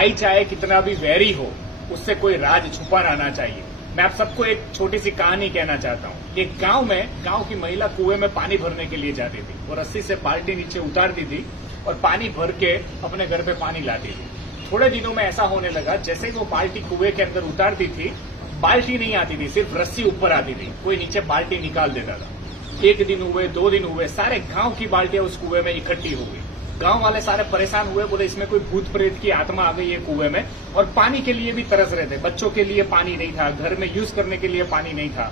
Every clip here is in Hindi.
भाई चाहे कितना भी वैरी हो, उससे कोई राज छुपा रहना चाहिए। मैं आप सबको एक छोटी सी कहानी कहना चाहता हूँ। एक गांव की महिला कुएं में पानी भरने के लिए जाती थी। वो रस्सी से बाल्टी नीचे उतारती थी और पानी भर के अपने घर पे पानी लाती थी। थोड़े दिनों में ऐसा होने लगा, जैसे ही वो बाल्टी कुएं के अंदर उतारती थी, बाल्टी नहीं आती थी, सिर्फ रस्सी ऊपर आती थी। कोई नीचे बाल्टी निकाल देता था। एक दिन हुए, 2 दिन हुए, सारे गांव की बाल्टियां उस कुएं में इकट्ठी हो गई। गांव वाले सारे परेशान हुए, बोले इसमें कोई भूत प्रेत की आत्मा आ गई है कुएं में। और पानी के लिए भी तरस रहे थे। बच्चों के लिए पानी नहीं था, घर में यूज करने के लिए पानी नहीं था।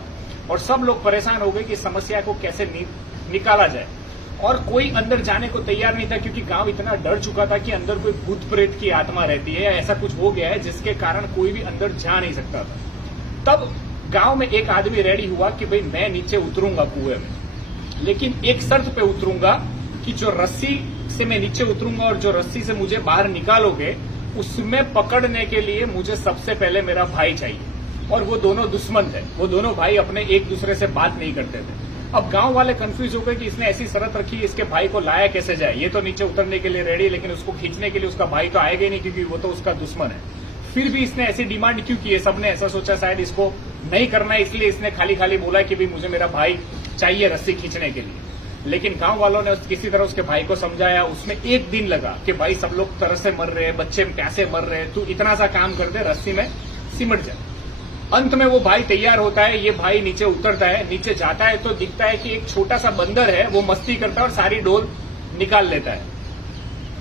और सब लोग परेशान हो गए कि समस्या को कैसे निकाला जाए। और कोई अंदर जाने को तैयार नहीं था, क्योंकि गांव इतना डर चुका था कि अंदर कोई भूत प्रेत की आत्मा रहती है या ऐसा कुछ हो गया है जिसके कारण कोई भी अंदर जा नहीं सकता था। तब गांव में एक आदमी रेडी हुआ कि भाई मैं नीचे उतरूंगा कुएं में, लेकिन एक शर्त पे उतरूंगा कि जो रस्सी से मैं नीचे उतरूंगा और जो रस्सी से मुझे बाहर निकालोगे, उसमें पकड़ने के लिए मुझे सबसे पहले मेरा भाई चाहिए। और वो दोनों दुश्मन थे। वो दोनों भाई अपने एक दूसरे से बात नहीं करते थे। अब गांव वाले कंफ्यूज हो गए कि इसने ऐसी शर्त रखी, इसके भाई को लाया कैसे जाए। ये तो नीचे उतरने के लिए रेडी है, लेकिन उसको खींचने के लिए उसका भाई तो आएगा ही नहीं, क्योंकि वो तो उसका दुश्मन है। फिर भी इसने ऐसी डिमांड क्यों की है? सबने ऐसा सोचा शायद इसको नहीं करना है, इसलिए इसने खाली खाली बोला कि भाई मुझे मेरा भाई चाहिए रस्सी खींचने के लिए। लेकिन गांव वालों ने किसी तरह उसके भाई को समझाया। उसमें एक दिन लगा कि भाई सब लोग तरस से मर रहे हैं, बच्चे प्यासे मर रहे हैं, तू इतना सा काम कर दे, रस्सी में सिमट जाए। अंत में वो भाई तैयार होता है। ये भाई नीचे उतरता है, नीचे जाता है तो दिखता है कि एक छोटा सा बंदर है, वो मस्ती करता है और सारी डोल निकाल लेता है।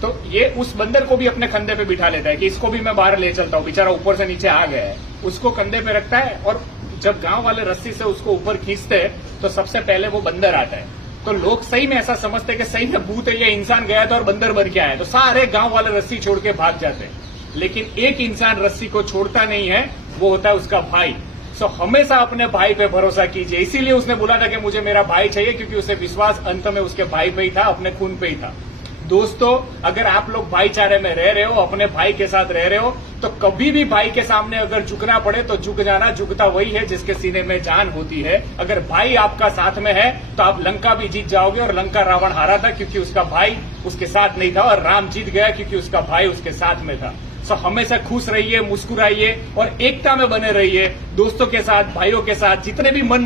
तो ये उस बंदर को भी अपने कंधे पे बिठा लेता है कि इसको भी मैं बाहर ले चलता हूँ, बेचारा ऊपर से नीचे आ गया है। उसको कंधे पे रखता है और जब गांव वाले रस्सी से उसको ऊपर खींचते हैं तो सबसे पहले वो बंदर आता है। तो लोग सही में ऐसा समझते हैं कि सही में भूत है, ये इंसान गया था और बंदर बन के आया, तो सारे गांव वाले रस्सी छोड़ के भाग जाते हैं। लेकिन एक इंसान रस्सी को छोड़ता नहीं है, वो होता है उसका भाई। सो हमेशा अपने भाई पे भरोसा कीजिए। इसीलिए उसने बोला था कि मुझे मेरा भाई चाहिए, क्योंकि उसे विश्वास अंत में उसके भाई पे ही था, अपने खून पे ही था। दोस्तों, अगर आप लोग भाईचारे में रह रहे हो, अपने भाई के साथ रह रहे हो, तो कभी भी भाई के सामने अगर झुकना पड़े तो झुक जाना। झुकता वही है जिसके सीने में जान होती है। अगर भाई आपका साथ में है तो आप लंका भी जीत जाओगे। और लंका रावण हारा था क्योंकि उसका भाई उसके साथ नहीं था, और राम जीत गया क्योंकि उसका भाई उसके साथ में था। सो हमेशा खुश रहिए, मुस्कुराइए और एकता में बने रहिए। दोस्तों के साथ, भाइयों के साथ, जितने भी मन